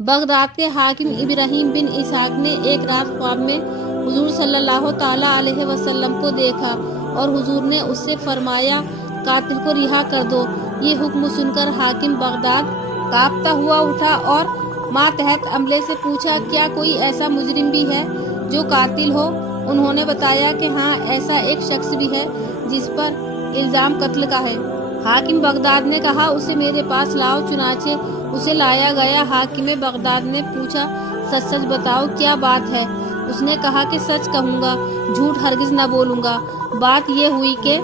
Baghdad के हाकिम इब्राहिम बिन इसहाक ने एक रात ख्वाब में हुजूर सल्लल्लाहु ताला अलैहि वसल्लम को देखा और हुजूर ने उससे फरमाया कातिल को रिहा कर दो। ये हुक्म सुनकर हाकिम बगदाद कांपता हुआ उठा और मातहत अमले से पूछा क्या कोई ऐसा मुजरिम भी है जो कातिल हो। उन्होंने बताया कि हाँ, ऐसा एक शख्स भी है जिस पर इल्जाम कत्ल का है। हाकिम बगदाद ने कहा उसे मेरे पास लाओ। चुनाचे उसे लाया गया। हाकिम बगदाद ने पूछा सच सच बताओ क्या बात है। उसने कहा कि सच कहूँगा, झूठ हरगिज न बोलूँगा। बात ये हुई कि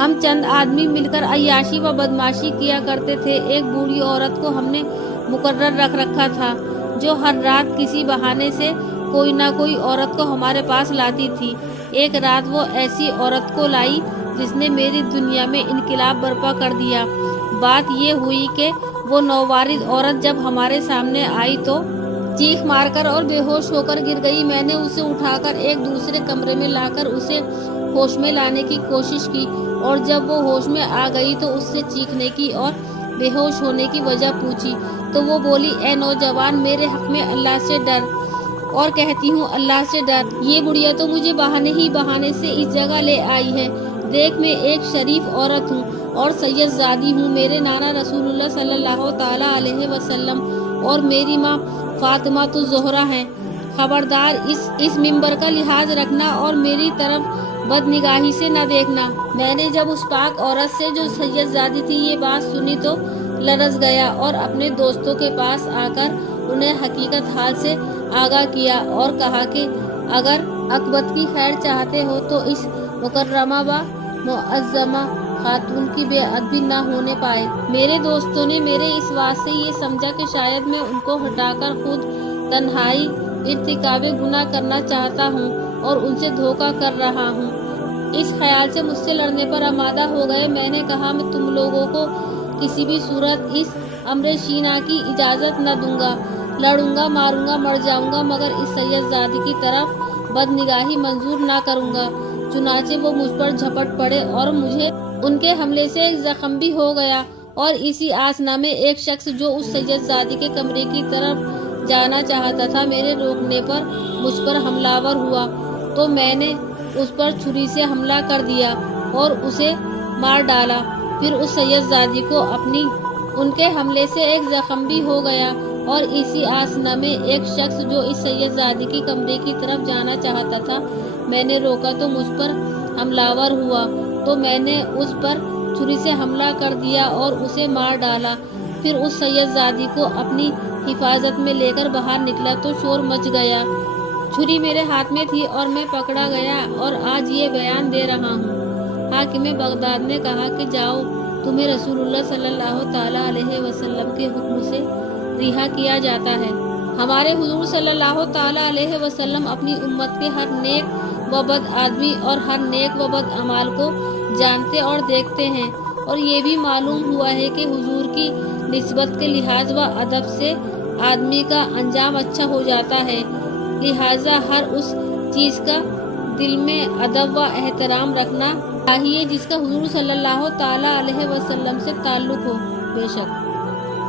हम चंद आदमी मिलकर अय्याशी व बदमाशी किया करते थे। एक बूढ़ी औरत को हमने मुकर्रर रख रखा था जो हर रात किसी बहाने से कोई ना कोई औरत को हमारे पास लाती थी। एक रात वो ऐसी औरत को लाई जिसने मेरी दुनिया में इनकलाब बर्पा कर दिया। बात ये हुई कि वो नौवारिद औरत जब हमारे सामने आई तो चीख मारकर और बेहोश होकर गिर गई। मैंने उसे उठाकर एक दूसरे कमरे में लाकर उसे होश में लाने की कोशिश की और जब वो होश में आ गई तो उससे चीखने की और बेहोश होने की वजह पूछी तो वो बोली ए नौजवान, मेरे हक में अल्लाह से डर। और कहती हूँ अल्लाह से डर। ये बुढ़िया तो मुझे बहाने ही बहाने से इस जगह ले आई है। देख, मैं एक शरीफ औरत हूँ और सैयदजादी हूँ। मेरे नाना रसूलुल्लाह सल्लल्लाहु ताला अलैहि वसल्लम और मेरी माँ फातिमा तो ज़ोहरा हैं। खबरदार इस मिंबर का लिहाज रखना और मेरी तरफ बदनिगाही से न देखना। मैंने जब उस पाक औरत से जो सैयदजादी थी ये बात सुनी तो लरज़ गया और अपने दोस्तों के पास आकर उन्हें हकीकत हाल से आगाह किया और कहा कि अगर अकबत की खैर चाहते हो तो इस मुकर्रमा व मुअज़्ज़मा खातून की बेअदबी न होने पाए। मेरे दोस्तों ने मेरे इस बात से ये समझा कि शायद मैं उनको हटाकर खुद तन्हाई इर्तिकाबे गुनाह करना चाहता हूँ और उनसे धोखा कर रहा हूँ। इस ख्याल से मुझसे लड़ने पर आमादा हो गए। मैंने कहा मैं तुम लोगों को किसी भी सूरत इस अम्र शीना की इजाज़त न दूंगा। लड़ूंगा, मारूंगा, मर जाऊंगा, मगर इस सैयदजादी की तरफ बदनिगाही मंजूर ना करूंगा। चुनाचे वो मुझ पर झपट पड़े और मुझे उनके हमले से एक जख्म भी हो गया और इसी आसना में एक शख्स जो उस सैयदजादी के कमरे की तरफ जाना चाहता था मेरे रोकने पर मुझ पर हमलावर हुआ तो मैंने उस पर छुरी से हमला कर दिया और उसे मार डाला। फिर उस सैयदजादी को अपनी उनके हमले से एक जख्म भी हो गया और इसी आसना में एक शख्स जो इस सैयदजादी की कमरे की तरफ जाना चाहता था मैंने रोका तो मुझ पर हमलावर हुआ तो मैंने उस पर छुरी से हमला कर दिया और उसे मार डाला। फिर उस सैयदजादी को अपनी हिफाजत में लेकर बाहर निकला तो शोर मच गया। छुरी मेरे हाथ में थी और मैं पकड़ा गया और आज ये बयान दे रहा हूँ। हाकिम बगदाद ने कहा कि जाओ, तुम्हें रसूलुल्लाह सल्लल्लाहु ताला अलैहि वसल्लम के हुक्म से रिहा किया जाता है। हमारे हुजूर सल्लल्लाहु ताला अलैहि वसल्लम अपनी उम्मत के हर नेक व बद आदमी और हर नेक व बद अमाल को जानते और देखते हैं और ये भी मालूम हुआ है कि हुजूर की निस्बत के लिहाज व अदब से आदमी का अंजाम अच्छा हो जाता है। लिहाजा हर उस चीज़ का दिल में अदब व एहतराम रखना चाहिए जिसका हुजूर सल्लल्लाहु ताला अलैहि वसल्लम से ताल्लुक़ हो। बेशक